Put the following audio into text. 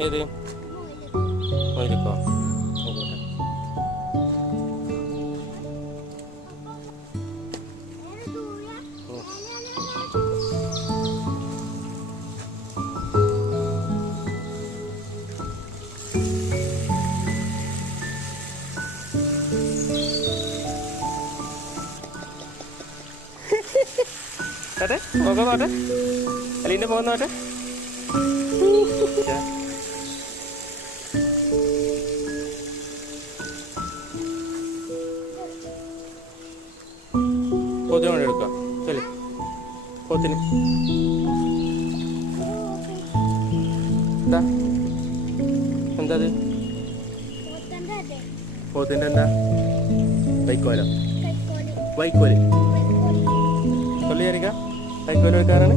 ഏത് മൊയിലിക്കോ അതെ മുഖം നോട്ടെ അലീന്റെ മുഖം നോട്ടെ പോത്തിന് എടുക്കാം. ചെല്ലി പോത്തിന് എന്താ? എന്താ അത് പോത്തിന്റെ എന്താ? വൈക്കോലോ. വൈക്കോൽ. കൊല്ലി കയറിക്ക വൈക്കോൽ വെക്കാറാണ്?